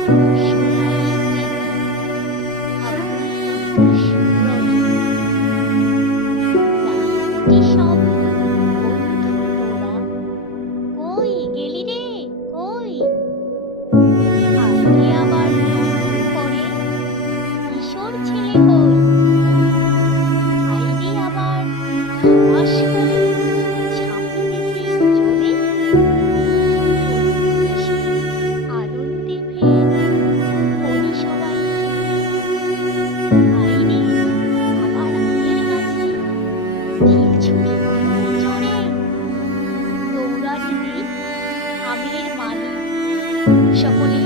সোনালি স্মৃতি আকুল সুরনি প্রাণকুটি সব বন্ধু তোরা কই গেলি রে কই আইরে আবার নতুন করে কিশোর ছেলে হই আইরে আবার ধপাস করে ঝাঁপি দেখি চলে উল্লাসে আনন্দে ফের করি সবাই আইরে আবার আমের গাছে ঢিলছুটি মারতে চড়ে দৌড়ানি দিই আমের মালি সকলে